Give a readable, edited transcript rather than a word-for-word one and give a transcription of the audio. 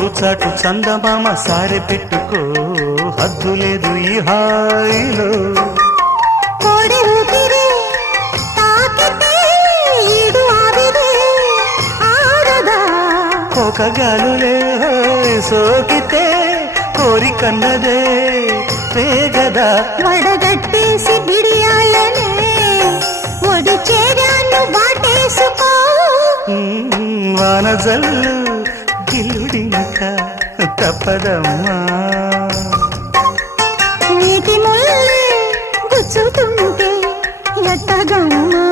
మబ్బు చాటు చందమామ సారె పెట్టుకో, హద్దు లేదు ఈ హాయిలో. కోడి ఊపిరి తాకితే ఈడు ఆవిరే ఆడదా, కోకగాలులే సోకితే కోరికన్నదే పేగదా. వడగట్టేసి బిడియాలనే ఒడి చేరాను వాటేసుకో. వానజల్లు గిల్లుడింక తప్పదమ్మా, నీటి ముల్లే గుచ్చుతుంటే ఎట్టగమ్మా.